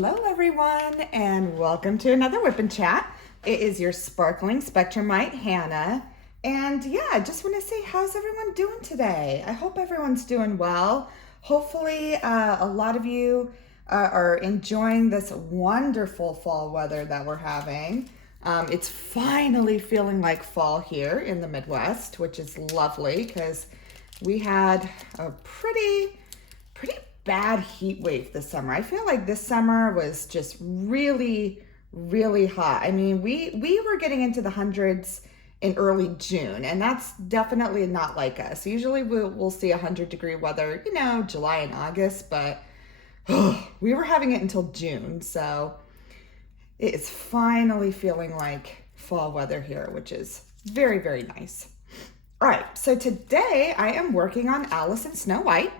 Hello everyone and welcome to another WIP and Chat. It is your sparkling Spectrumite, Hannah. And yeah, I just want to say, how's everyone doing today? I hope everyone's doing well. Hopefully a lot of you are enjoying this wonderful fall weather that we're having. It's finally feeling like fall here in the Midwest, which is lovely because we had a pretty bad heat wave this summer. I feel like this summer was just really hot. I mean, we were getting into the hundreds in early June, and that's definitely not like us. Usually we'll see 100-degree weather, July and August, but we were having it until June. So it is finally feeling like fall weather here, which is very nice. All right, so today I am working on Alice and Snow White.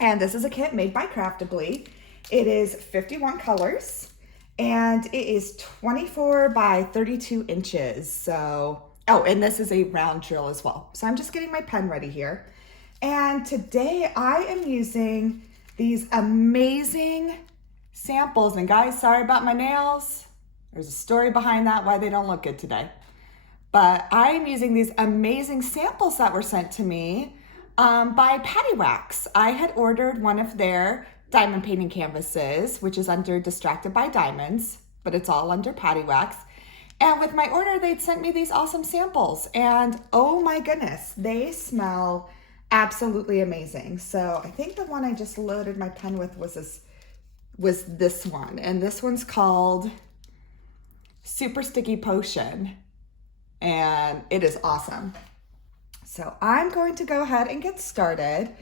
And this is a kit made by Craftably. It is 51 colors and it is 24 by 32 inches. So, and this is a round drill as well. So I'm just getting my pen ready here. And today I am using these amazing samples. And guys, sorry about my nails. There's a story behind that, why they don't look good today. But I am using these amazing samples that were sent to me by PaddyWaxx. I had ordered one of their diamond painting canvases, which is under Distracted by Diamonds, but it's all under PaddyWaxx. And with my order, they'd sent me these awesome samples. And oh my goodness, they smell absolutely amazing. So I think the one I just loaded my pen with was this one. And this one's called Super Sticky Potion. And it is awesome. So I'm going to go ahead and get started.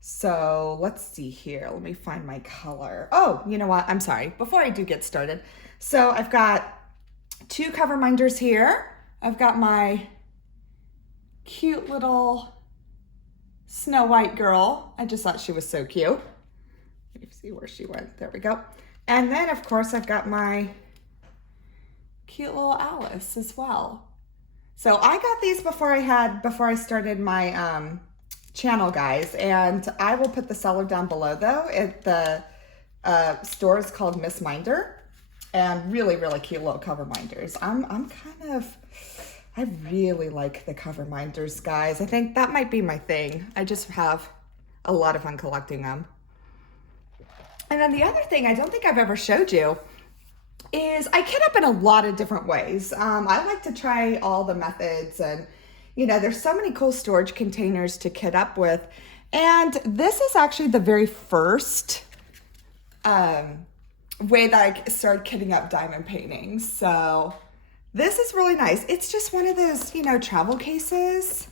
So let's see here. Let me find my color. Oh, you know what? I'm sorry. Before I do get started. So I've got 2 cover minders here. I've got my cute little Snow White girl. I just thought she was so cute. Let me see where she went. There we go. And then of course I've got my cute little Alice as well. So I got these before I started my channel, guys, and I will put the seller down below though. The store is called Miss Minder, and really cute little cover minders. I really like the cover minders, guys. I think that might be my thing. I just have a lot of fun collecting them. And then the other thing I don't think I've ever showed you is I kit up in a lot of different ways. I like to try all the methods, and there's so many cool storage containers to kit up with. And this is actually the very first way that I started kitting up diamond paintings. So this is really nice. It's just one of those, travel cases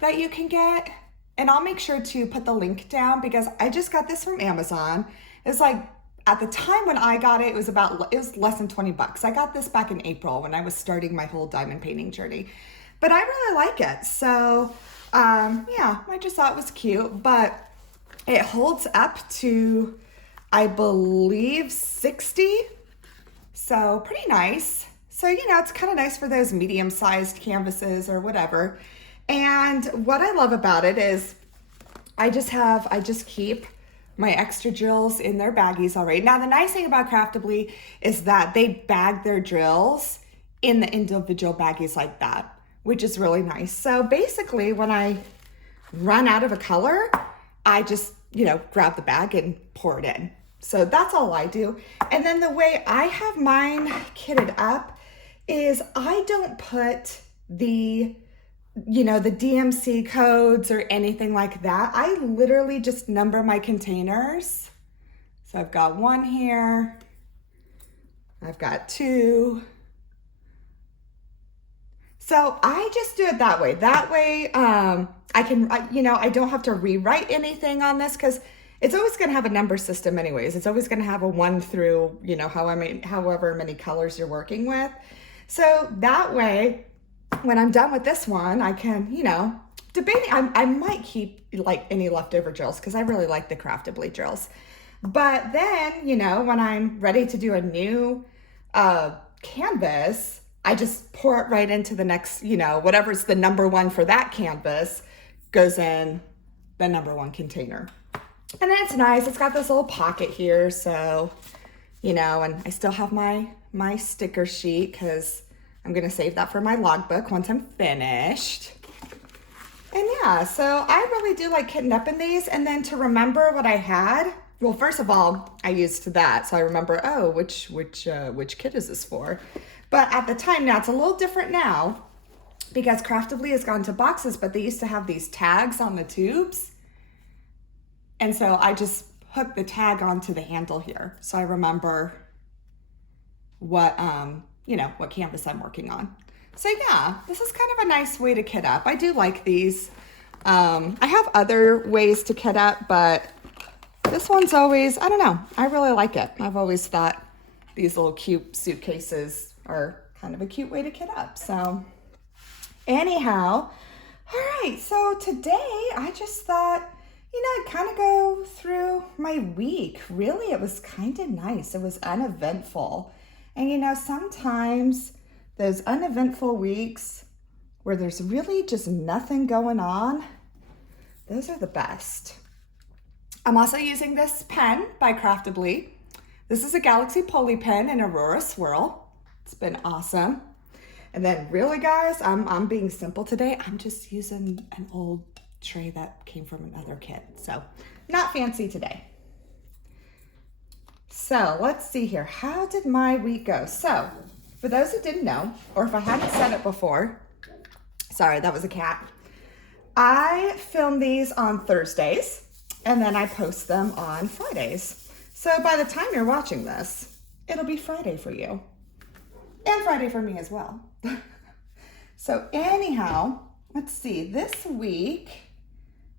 that you can get. And I'll make sure to put the link down because I just got this from Amazon. It's like, at the time when I got it, it was less than 20 bucks. I got this back in April when I was starting my whole diamond painting journey. But I really like it. So, yeah, I just thought it was cute. But it holds up to, I believe, 60. So, pretty nice. So, it's kind of nice for those medium-sized canvases or whatever. And what I love about it is I just keep my extra drills in their baggies already. Now, the nice thing about Craftably is that they bag their drills in the individual baggies like that, which is really nice. So basically, when I run out of a color, I just, grab the bag and pour it in. So that's all I do. And then the way I have mine kitted up is I don't put the DMC codes or anything like that. I literally just number my containers. So I've got 1 here. I've got 2. So I just do it that way. That way I can, I don't have to rewrite anything on this because it's always going to have a number system anyways. It's always going to have a 1 through, however many colors you're working with. So that way, when I'm done with this one, I can, debating, I might keep like any leftover drills because I really like the Craftably drills. But then, when I'm ready to do a new canvas, I just pour it right into the next, whatever's the number 1 for that canvas goes in the number 1 container. And then it's nice. It's got this little pocket here. So, you know, and I still have my sticker sheet because I'm going to save that for my logbook once I'm finished. And yeah, so I really do like kitting up in these. And then to remember what I had, well, first of all, I used that. So I remember, oh, which kit is this for? But at the time now, it's a little different now because Craftedly has gone to boxes, but they used to have these tags on the tubes. And so I just hooked the tag onto the handle here. So I remember what, you know, what canvas I'm working on. So yeah, this is kind of a nice way to kit up. I do like these. I have other ways to kit up, but this one's always, I don't know, I really like it. I've always thought these little cute suitcases are kind of a cute way to kit up. So anyhow, all right, so today I just thought, you know, I'd kind of go through my week. Really, it was kind of nice. It was uneventful. And you know, sometimes those uneventful weeks where there's really just nothing going on, those are the best. I'm also using this pen by Craftedly. This is a Galaxy Poly pen in Aurora Swirl. It's been awesome. And then really guys, I'm being simple today. I'm just using an old tray that came from another kit. So not fancy today. So let's see here. How did my week go? So for those who didn't know, or if I hadn't said it before, sorry, that was a cat. I film these on Thursdays and then I post them on Fridays. So by the time you're watching this, it'll be Friday for you and Friday for me as well. So anyhow, let's see, this week,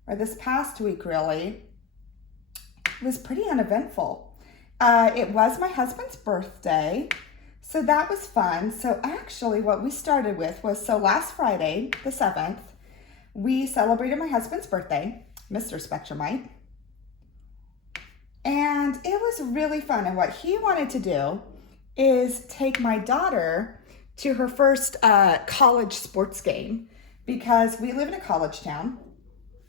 or this past week really, was pretty uneventful. It was my husband's birthday, so that was fun. So actually what we started with was, so last Friday, the 7th, we celebrated my husband's birthday, Mr. Spectrumite, and it was really fun. And what he wanted to do is take my daughter to her first college sports game, because we live in a college town,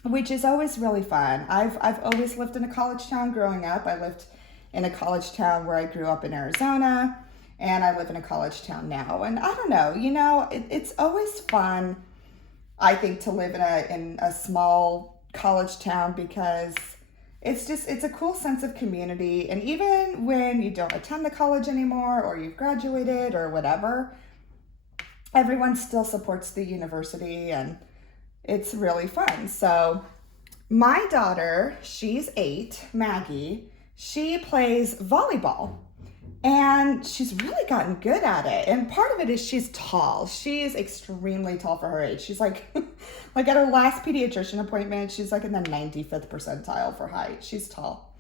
which is always really fun. I've always lived in a college town growing up. I lived in a college town where I grew up in Arizona, and I live in a college town now. And I don't know, you know, it's always fun, I think, to live in a small college town, because it's a cool sense of community. And even when you don't attend the college anymore, or you've graduated or whatever, everyone still supports the university, and it's really fun. So my daughter, she's 8, Maggie, she plays volleyball, and she's really gotten good at it. And part of it is she's tall. She's extremely tall for her age. She's like, like at her last pediatrician appointment, she's like in the 95th percentile for height. She's tall.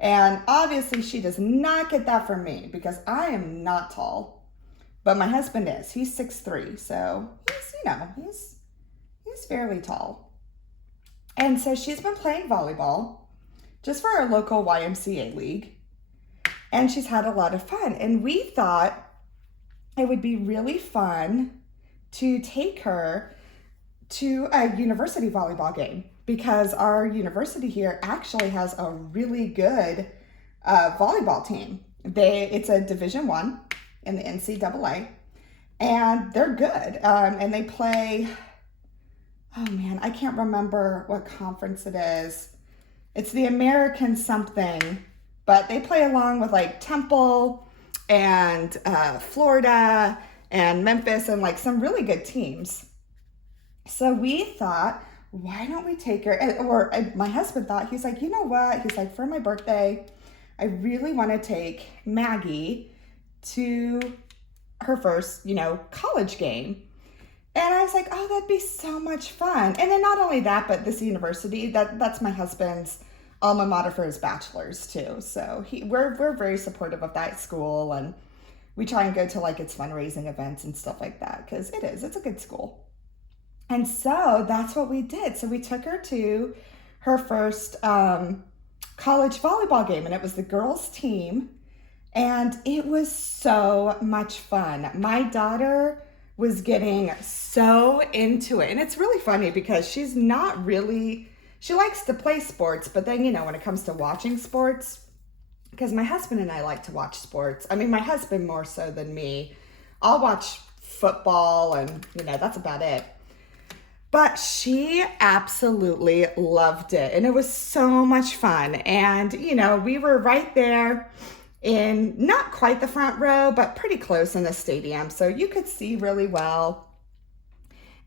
And obviously she does not get that from me because I am not tall, but my husband is. He's 6'3", so he's, you know, he's fairly tall. And so she's been playing volleyball just for our local YMCA league, and she's had a lot of fun. And we thought it would be really fun to take her to a university volleyball game, because our university here actually has a really good volleyball team. It's a Division I in the NCAA, and they're good. And they play, oh man, I can't remember what conference it is. It's the American something, but they play along with like Temple and Florida and Memphis and like some really good teams. So we thought, why don't we take her? Or my husband thought, he's like, you know what? He's like, for my birthday, I really want to take Maggie to her first, you know, college game. And I was like, oh, that'd be so much fun. And then not only that, but this university, that's my husband's alma mater for his bachelor's too. So we're very supportive of that school, and we try and go to like its fundraising events and stuff like that, because it's a good school. And so that's what we did. So we took her to her first college volleyball game, and it was the girls' team, and it was so much fun. My daughter was getting so into it, and it's really funny because she's not really she likes to play sports, but then, when it comes to watching sports, because my husband and I like to watch sports. I mean, my husband more so than me. I'll watch football and, that's about it. But she absolutely loved it. And it was so much fun. And, we were right there in not quite the front row, but pretty close in the stadium. So you could see really well.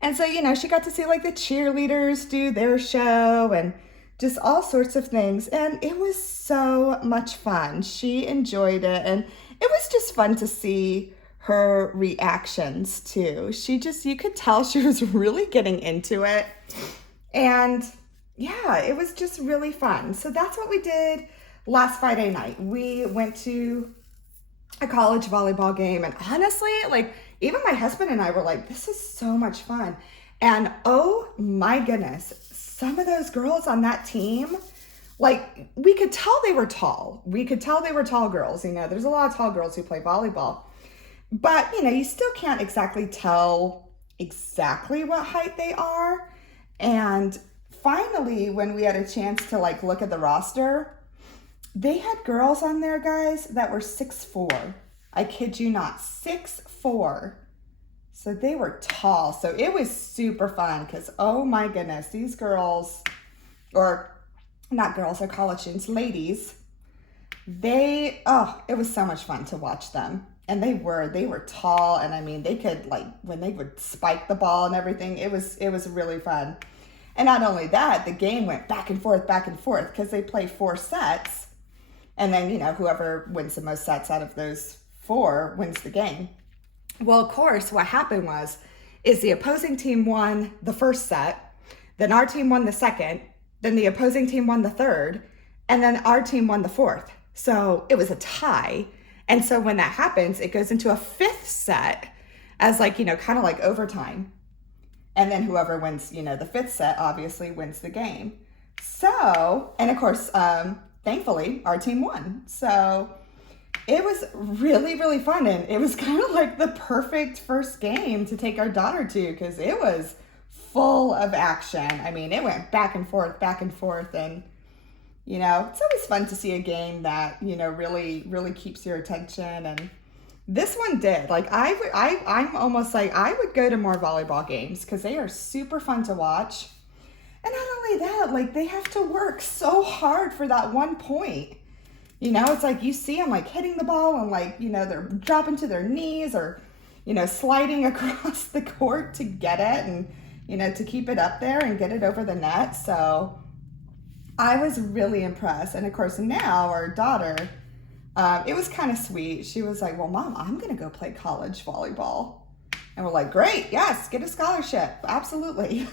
And so, she got to see like the cheerleaders do their show and just all sorts of things. And it was so much fun. She enjoyed it. And it was just fun to see her reactions too. You could tell she was really getting into it. And yeah, it was just really fun. So that's what we did last Friday night. We went to a college volleyball game. And honestly, like even my husband and I were like, this is so much fun. And oh my goodness, some of those girls on that team, like we could tell they were tall. We could tell they were tall girls. There's a lot of tall girls who play volleyball. But, you still can't exactly tell exactly what height they are. And finally, when we had a chance to like look at the roster, they had girls on there, guys, that were 6'4". I kid you not, 6'4". So they were tall. So it was super fun because, oh my goodness, these girls, or not girls, they're college students, ladies, it was so much fun to watch them. And they were tall. And I mean, they could like, when they would spike the ball and everything, it was really fun. And not only that, the game went back and forth because they play 4 sets. And then, whoever wins the most sets out of those 4 wins the game. Well, of course, what happened is the opposing team won the first set, then our team won the second, then the opposing team won the third, and then our team won the fourth. So it was a tie. And so when that happens, it goes into a 5th set as like, kind of like overtime. And then whoever wins, the 5th set obviously wins the game. So, and of course, thankfully, our team won. So it was really, really fun. And it was kind of like the perfect first game to take our daughter to because it was full of action. I mean, it went back and forth. And it's always fun to see a game that, really, really keeps your attention. And this one did. Like, I'm almost like, I would go to more volleyball games because they are super fun to watch. And not only that, like, they have to work so hard for that one point. It's like you see them, like, hitting the ball and, like, they're dropping to their knees or, sliding across the court to get it and, to keep it up there and get it over the net. So I was really impressed. And of course now our daughter, it was kind of sweet. She was like, well, Mom, I'm going to go play college volleyball. And we're like, great. Yes. Get a scholarship. Absolutely.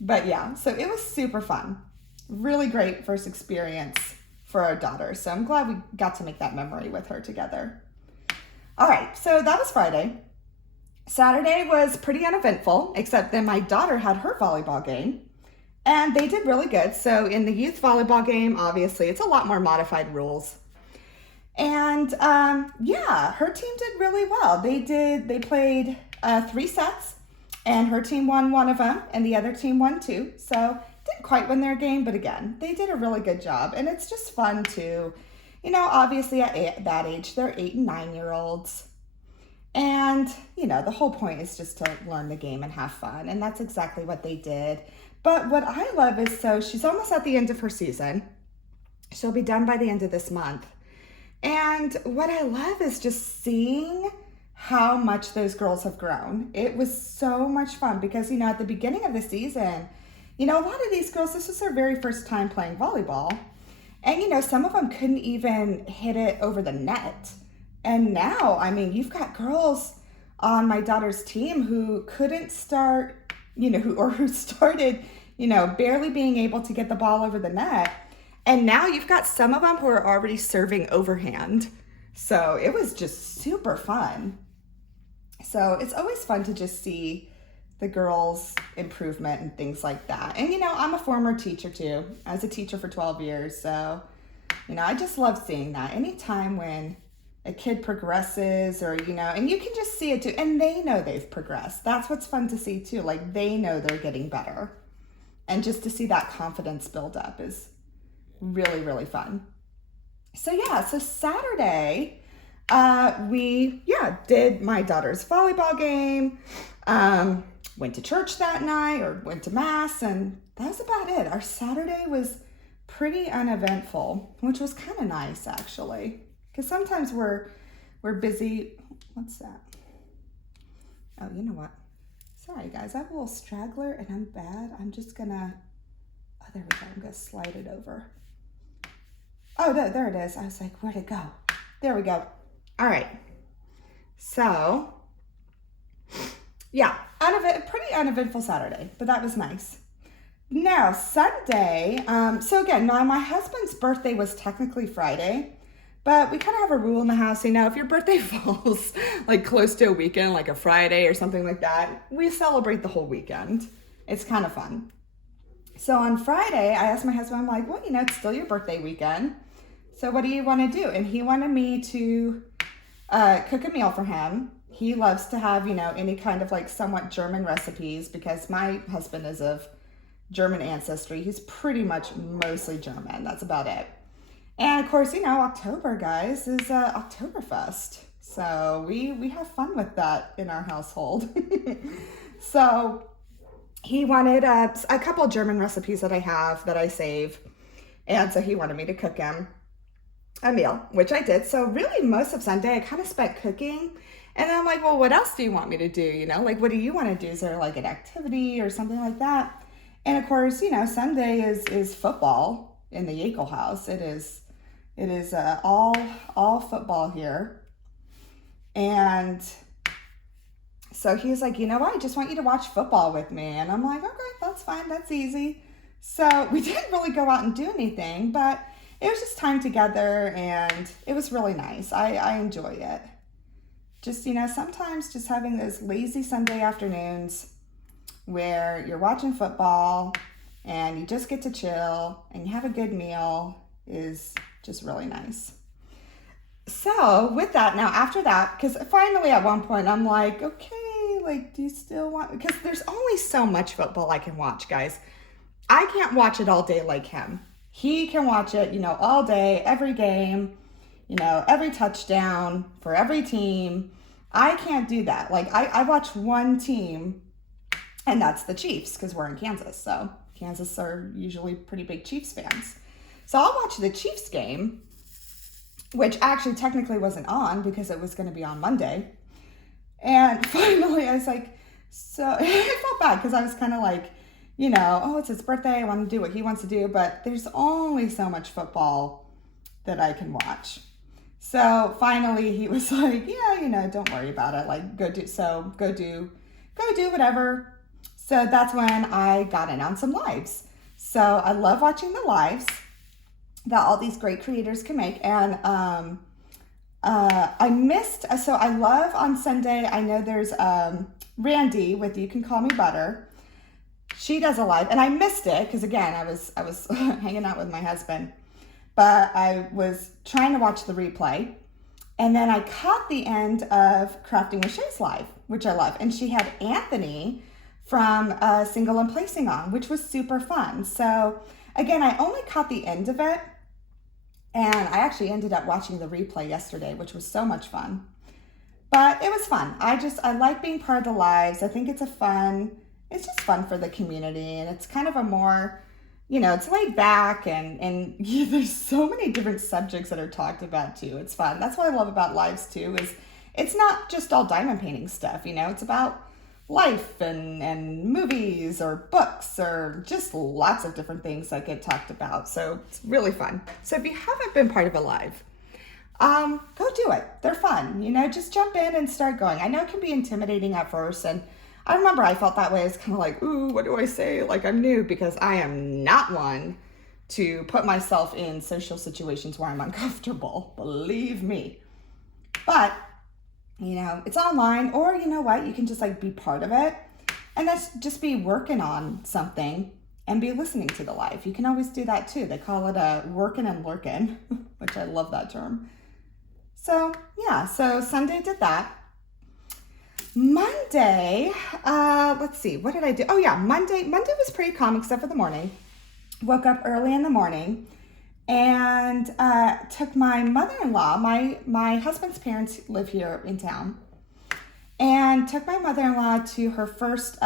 But yeah, so it was super fun. Really great first experience for our daughter. So I'm glad we got to make that memory with her together. All right. So that was Friday. Saturday was pretty uneventful, except that my daughter had her volleyball game. And they did really good. So in the youth volleyball game, obviously, it's a lot more modified rules. And her team did really well. They played 3 sets, and her team won one of them, and the other team won 2. So didn't quite win their game, but again, they did a really good job. And it's just fun to, obviously at that age, they're 8 and 9-year-olds. And, the whole point is just to learn the game and have fun. And that's exactly what they did. But what I love is, so she's almost at the end of her season. She'll be done by the end of this month. And what I love is just seeing how much those girls have grown. It was so much fun because, at the beginning of the season, a lot of these girls, this was their very first time playing volleyball. And, some of them couldn't even hit it over the net. And now, I mean, you've got girls on my daughter's team who couldn't start, who started, barely being able to get the ball over the net. And now you've got some of them who are already serving overhand. So it was just super fun. So it's always fun to just see the girls' improvement and things like that. And, I'm a former teacher too. I was a teacher for 12 years. So, I just love seeing that. Anytime when a kid progresses or, and you can just see it too. And they know they've progressed. That's what's fun to see too. Like they know they're getting better. And just to see that confidence build up is really, really fun. So yeah, so Saturday, we did my daughter's volleyball game, went to church that night, or went to mass, and that was about it. Our Saturday was pretty uneventful, which was kind of nice actually, because sometimes we're busy. What's that? Oh, you know what? Sorry guys, I have a little straggler and I'm bad. I'm just gonna, oh, there we go. I'm gonna slide it over. Oh, there it is. I was like, where'd it go? There we go. All right. So, yeah, pretty uneventful Saturday, but that was nice. Now, Sunday, so again, now my husband's birthday was technically Friday, but we kind of have a rule in the house, if your birthday falls like close to a weekend, like a Friday or something like that, we celebrate the whole weekend. It's kind of fun. So on Friday, I asked my husband, I'm like, well, it's still your birthday weekend. So what do you want to do? And he wanted me to cook a meal for him. He loves to have, any kind of like somewhat German recipes, because my husband is of German ancestry. He's pretty much mostly German. That's about it. And of course, October, guys, is Oktoberfest. So we have fun with that in our household. So he wanted a couple of German recipes that I have that I save. And so he wanted me to cook him a meal, which I did. So really most of Sunday I kind of spent cooking, and then I'm like, well, what else do you want me to do? Like, what do you want to do? Is there like an activity or something like that? And of course, Sunday is football in the Yakel house. It is all football here. And so he's like, I just want you to watch football with me. And I'm like, okay, that's fine. That's easy. So we didn't really go out and do anything, but it was just time together, and it was really nice. I enjoy it. Just, sometimes just having those lazy Sunday afternoons where you're watching football and you just get to chill and you have a good meal is just really nice. So with that, now after that, because finally at one point I'm like, okay, like, do you still want, because there's only so much football I can watch, guys. I can't watch it all day like him. He can watch it, all day, every game, every touchdown for every team. I can't do that. Like, I watch one team, and that's the Chiefs, because we're in Kansas. So Kansas are usually pretty big Chiefs fans. So I'll watch the Chiefs game, which actually technically wasn't on because it was going to be on Monday. And finally I was like, so I felt bad because I was kind of like, oh, it's his birthday. I want to do what he wants to do, but there's only so much football that I can watch. So finally he was like, yeah, don't worry about it. Like, go do whatever. So that's when I got in on some lives. So I love watching the lives that all these great creators can make. And I love on Sunday, I know there's Randy with You Can Call Me Butter. She does a live, and I missed it because again, I was hanging out with my husband, but I was trying to watch the replay, and then I caught the end of Crafting with Shay's live, which I love, and she had Anthony from Single and Placing on, which was super fun. So again, I only caught the end of it, and I actually ended up watching the replay yesterday, which was so much fun. But it was fun. I like being part of the lives. I think it's just fun for the community, and it's kind of a more, it's laid back, and there's so many different subjects that are talked about too. It's fun. That's what I love about lives too, is it's not just all diamond painting stuff, it's about life and movies or books or just lots of different things that get talked about. So it's really fun. So if you haven't been part of a live, go do it. They're fun. Just jump in and start going. I know it can be intimidating at first, and I remember I felt that way. It's kind of like, ooh, what do I say? Like, I'm new, because I am not one to put myself in social situations where I'm uncomfortable. Believe me. But, it's online, or you know what? You can just like be part of it, and that's just be working on something and be listening to the live. You can always do that too. They call it a working and lurking, which I love that term. So yeah, so Sunday did that. Monday, let's see, what did I do? Oh yeah, Monday was pretty calm except for the morning. Woke up early in the morning and took my mother-in-law, my husband's parents live here in town, and took my mother-in-law to her first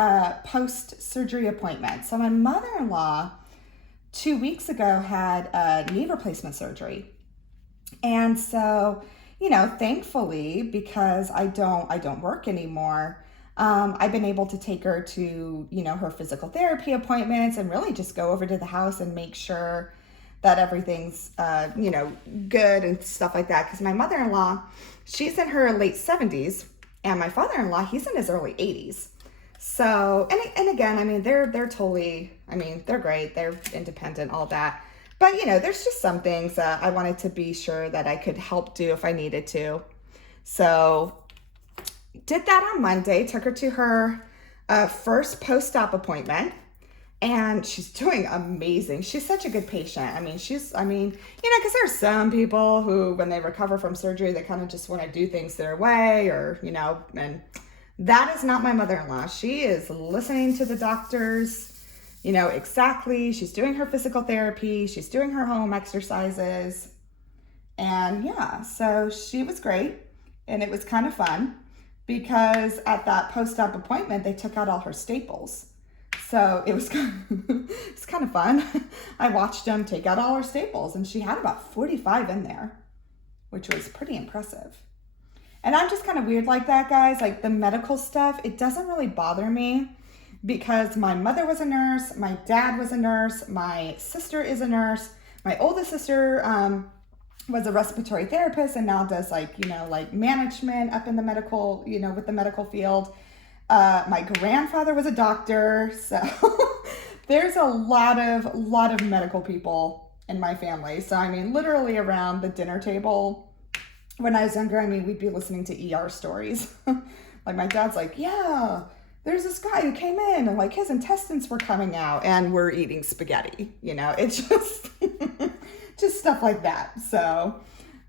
post-surgery appointment. So my mother-in-law 2 weeks ago had a knee replacement surgery. And so, thankfully, because I don't work anymore, I've been able to take her to, her physical therapy appointments and really just go over to the house and make sure that everything's, good and stuff like that. Because my mother-in-law, she's in her late 70s, and my father-in-law, he's in his early 80s. So, and again, they're totally, they're great. They're independent, all that. But, there's just some things that I wanted to be sure that I could help do if I needed to. So did that on Monday, took her to her first post-op appointment, and she's doing amazing. She's such a good patient. Because there's some people who, when they recover from surgery, they kind of just want to do things their way or, and that is not my mother-in-law. She is listening to the doctors, exactly. She's doing her physical therapy. She's doing her home exercises. And yeah, so she was great. And it was kind of fun because at that post-op appointment, they took out all her staples. So it was it's kind of fun. I watched them take out all her staples, and she had about 45 in there, which was pretty impressive. And I'm just kind of weird like that, guys. Like the medical stuff, it doesn't really bother me because my mother was a nurse, my dad was a nurse, my sister is a nurse, my oldest sister was a respiratory therapist and now does like management up in the medical, with the medical field. My grandfather was a doctor, so there's a lot of medical people in my family. So literally around the dinner table when I was younger, we'd be listening to ER stories. Like my dad's like, yeah, there's this guy who came in and like his intestines were coming out and we're eating spaghetti. It's just just stuff like that. So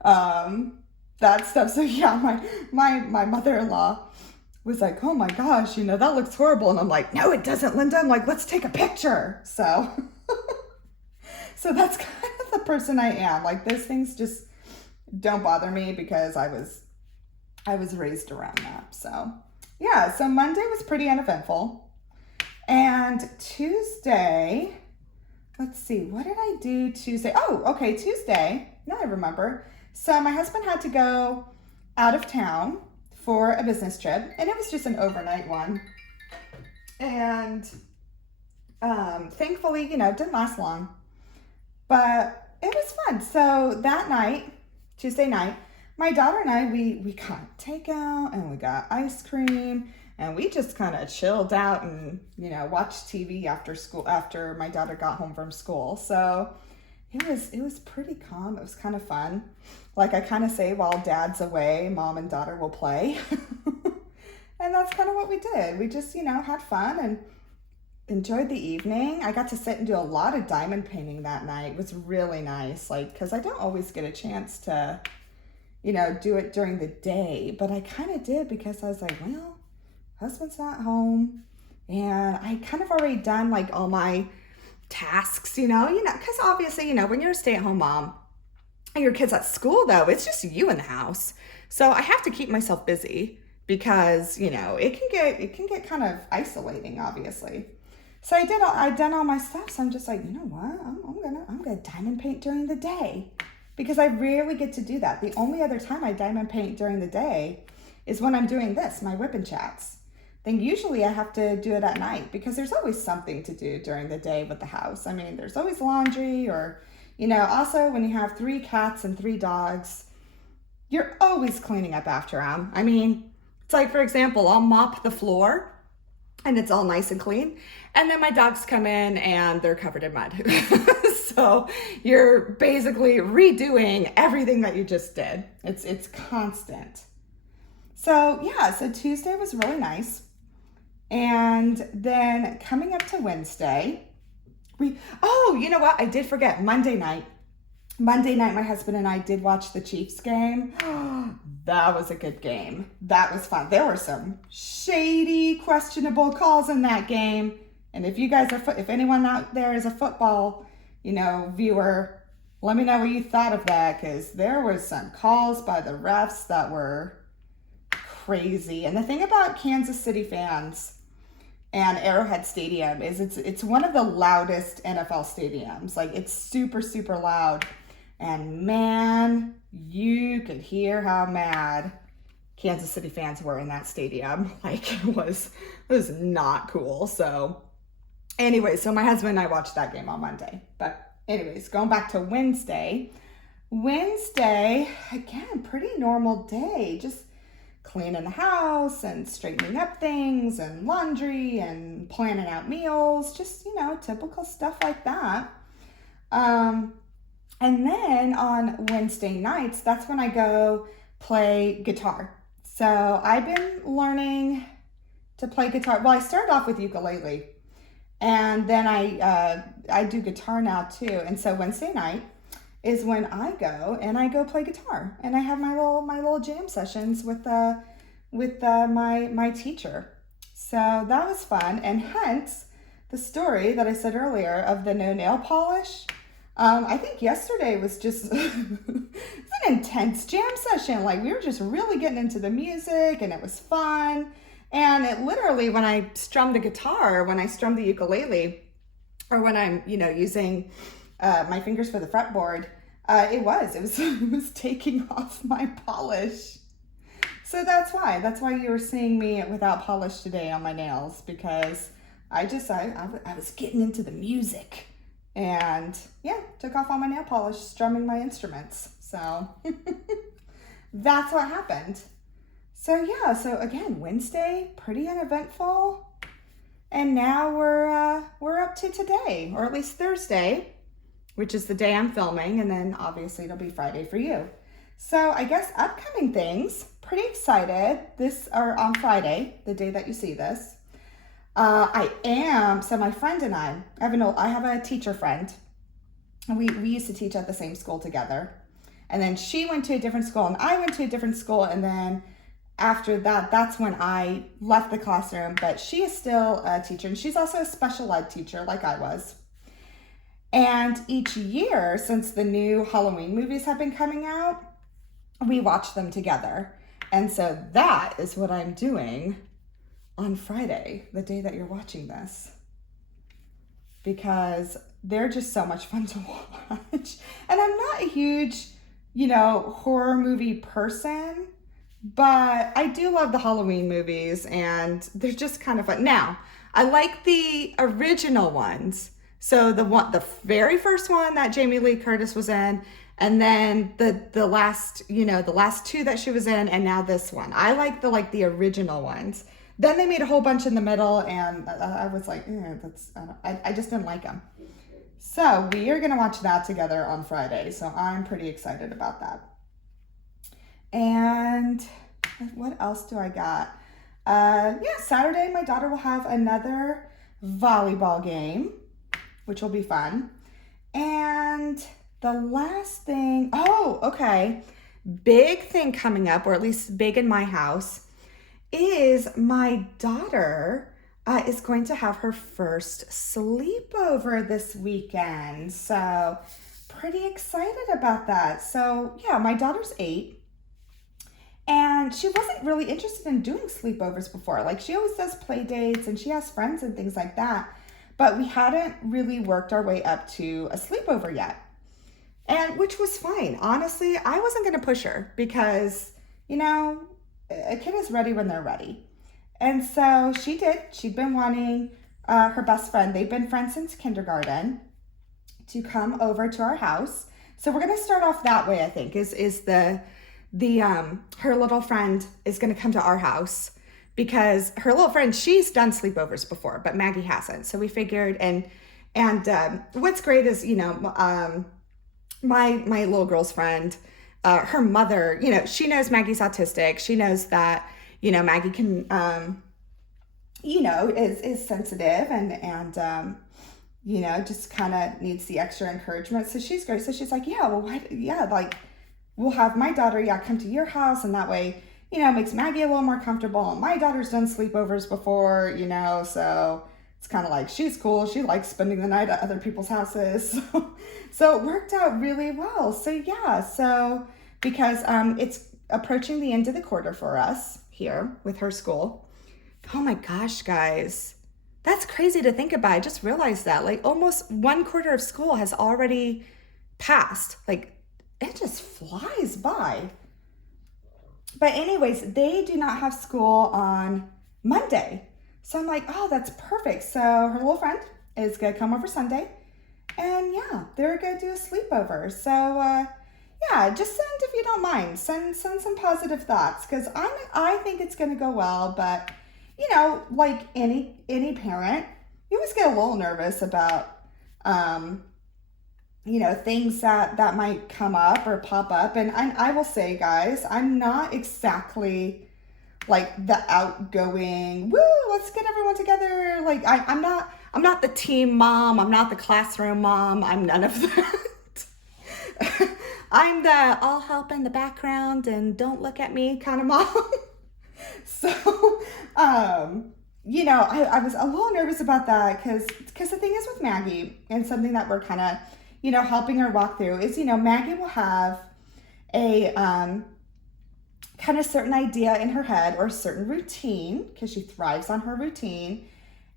that stuff. So yeah, my mother-in-law was like, oh my gosh, that looks horrible. And I'm like, no, it doesn't, Linda. I'm like, let's take a picture. So so that's kind of the person I am. Like those things just don't bother me because I was raised around that. So yeah, so Monday was pretty uneventful. And Tuesday, let's see, what did I do Tuesday? Oh, okay, Tuesday, now I remember. So my husband had to go out of town for a business trip, and it was just an overnight one. And thankfully, it didn't last long, but it was fun. So that night, Tuesday night, my daughter and I, we got takeout and we got ice cream and we just kind of chilled out and, watched TV after my daughter got home from school. So it was pretty calm. It was kind of fun. Like I kind of say, while dad's away, mom and daughter will play. And that's kind of what we did. We just, had fun and enjoyed the evening. I got to sit and do a lot of diamond painting that night. It was really nice, because I don't always get a chance to, do it during the day, but I kind of did because I was like, well, husband's not home, and I kind of already done all my tasks, because obviously, when you're a stay-at-home mom and your kid's at school, though, it's just you in the house. So I have to keep myself busy because, it can get kind of isolating, obviously. So I'd done all my stuff. So I'm just like, you know what? I'm gonna diamond paint during the day because I rarely get to do that. The only other time I diamond paint during the day is when I'm doing this, my WIP and Chats. Then usually I have to do it at night because there's always something to do during the day with the house. There's always laundry or, also when you have 3 cats and 3 dogs, you're always cleaning up after them. It's like, for example, I'll mop the floor and it's all nice and clean. And then my dogs come in and they're covered in mud. So you're basically redoing everything that you just did. It's constant. So yeah, so Tuesday was really nice. And then coming up to Wednesday, you know what? I did forget Monday night. Monday night, my husband and I did watch the Chiefs game. That was a good game. That was fun. There were some shady, questionable calls in that game. And if you guys are, if anyone out there is a football, viewer, let me know what you thought of that, because there was some calls by the refs that were crazy. And the thing about Kansas City fans and Arrowhead Stadium is it's one of the loudest NFL stadiums. Like, it's super, super loud. And man, you could hear how mad Kansas City fans were in that stadium. Like, it was not cool. So anyway, so my husband and I watched that game on Monday. But anyways, going back to Wednesday, again, pretty normal day. Just cleaning the house and straightening up things and laundry and planning out meals. Just, typical stuff like that. And then on Wednesday nights, that's when I go play guitar. So I've been learning to play guitar. Well, I started off with ukulele, and then I do guitar now too. And so Wednesday night is when I go play guitar, and I have my little jam sessions with my teacher. So that was fun, and hence the story that I said earlier of the no nail polish. I think yesterday was just it was an intense jam session. Like, we were just really getting into the music, and it was fun. And it literally, when I strum the guitar, when I strum the ukulele, or when I'm, using my fingers for the fretboard, it was taking off my polish. So that's why you were seeing me without polish today on my nails, because I was getting into the music. And yeah, took off all my nail polish, strumming my instruments. So that's what happened. So yeah, so again, Wednesday, pretty uneventful. And now we're up to today, or at least Thursday, which is the day I'm filming. And then obviously it'll be Friday for you. So I guess upcoming things, pretty excited. On Friday, the day that you see this. So my friend and I have a teacher friend, and we used to teach at the same school together. And then she went to a different school and I went to a different school. And then after that, that's when I left the classroom, but she is still a teacher, and she's also a special ed teacher like I was. And each year, since the new Halloween movies have been coming out, we watch them together. And so that is what I'm doing on Friday, the day that you're watching this, because they're just so much fun to watch. And I'm not a huge, horror movie person, but I do love the Halloween movies, and they're just kind of fun. Now, I like the original ones. So the very first one that Jamie Lee Curtis was in, and then the last, the last two that she was in, and now this one. I like the original ones. Then they made a whole bunch in the middle, and I was like, I just didn't like them. So we are going to watch that together on Friday. So I'm pretty excited about that. And what else do I got? Saturday, my daughter will have another volleyball game, which will be fun. And the last thing, big thing coming up, or at least big in my house, is my daughter is going to have her first sleepover this weekend. So pretty excited about that. So yeah, my daughter's 8, and she wasn't really interested in doing sleepovers before. Like, she always does play dates and she has friends and things like that, but we hadn't really worked our way up to a sleepover yet. And which was fine. Honestly, I wasn't going to push her, because, a kid is ready when they're ready. And so she did. She'd been wanting her best friend, they've been friends since kindergarten, to come over to our house. So we're going to start off that way, I think, is her little friend is going to come to our house, because her little friend, she's done sleepovers before, but Maggie hasn't. So we figured, and what's great is, my little girl's friend, her mother, she knows Maggie's autistic. She knows that, Maggie can, is sensitive, and just kind of needs the extra encouragement. So she's great. So she's like, yeah, well, like we'll have my daughter, come to your house, and that way, it makes Maggie a little more comfortable. And my daughter's done sleepovers before, so it's kind of like, she's cool. She likes spending the night at other people's houses. So it worked out really well. So yeah, because it's approaching the end of the quarter for us here with her school. Oh my gosh, guys. That's crazy to think about. I just realized that, like, almost 1/4 of school has already passed. Like, it just flies by. But anyways, they do not have school on Monday. So I'm like, oh, that's perfect. So her little friend is going to come over Sunday. And yeah, they're going to do a sleepover. So yeah, just send, if you don't mind, send some positive thoughts. Because I think it's going to go well. But, like any parent, you always get a little nervous about, things that might come up or pop up. And I will say, guys, I'm not exactly like the outgoing, woo, let's get everyone together. Like I'm not the team mom. I'm not the classroom mom. I'm none of that. I'm the I'll help in the background and don't look at me kind of mom. So, I was a little nervous about that because the thing is with Maggie, and something that we're kind of, helping her walk through is, Maggie will have a kind of certain idea in her head or a certain routine because she thrives on her routine.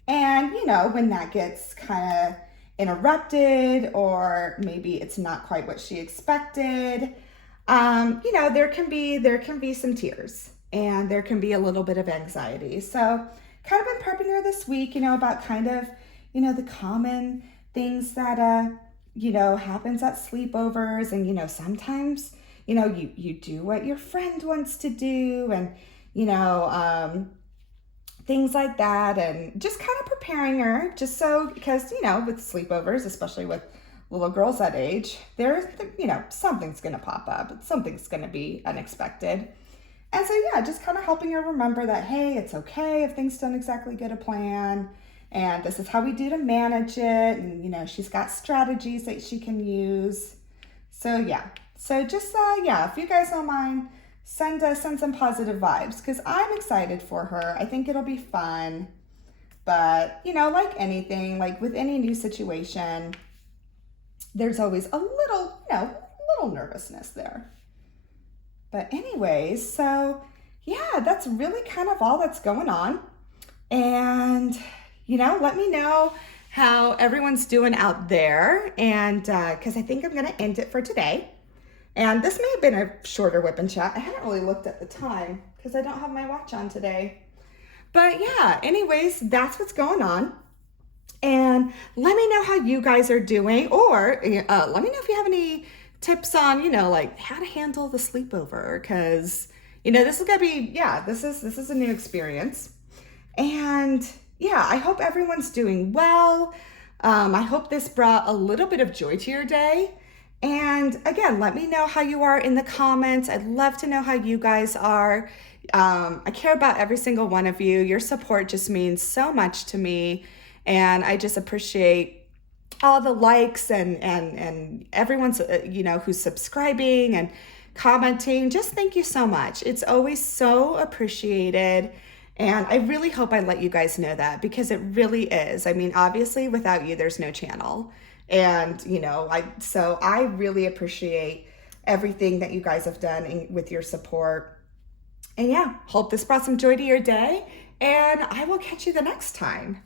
And, when that gets kind of interrupted or maybe it's not quite what she expected, there can be some tears and there can be a little bit of anxiety. So kind of been prepping her this week, about kind of, the common things that, happens at sleepovers. And, sometimes, you do what your friend wants to do and, things like that. And just kind of preparing her just so, because, with sleepovers, especially with little girls that age, there's, something's going to pop up. Something's going to be unexpected. And so, yeah, just kind of helping her remember that, hey, it's okay if things don't exactly go to plan. And this is how we do to manage it. And, she's got strategies that she can use. So, yeah. So just, if you guys don't mind, send some positive vibes because I'm excited for her. I think it'll be fun. But, like anything, like with any new situation, there's always a little nervousness there. But anyways, so yeah, that's really kind of all that's going on. And, let me know how everyone's doing out there. And because I think I'm going to end it for today. And this may have been a shorter WIP and Chat. I haven't really looked at the time because I don't have my watch on today. But yeah, anyways, that's what's going on. And let me know how you guys are doing, or let me know if you have any tips on, like how to handle the sleepover, because, this is going to be, this is a new experience. And yeah, I hope everyone's doing well. I hope this brought a little bit of joy to your day. And again, let me know how you are in the comments. I'd love to know how you guys are. I care about every single one of you. Your support just means so much to me. And I just appreciate all the likes and everyone's, who's subscribing and commenting. Just thank you so much. It's always so appreciated. And I really hope I let you guys know that, because it really is. I mean, obviously without you, there's no channel. And, I really appreciate everything that you guys have done with your support. And yeah, hope this brought some joy to your day, and I will catch you the next time.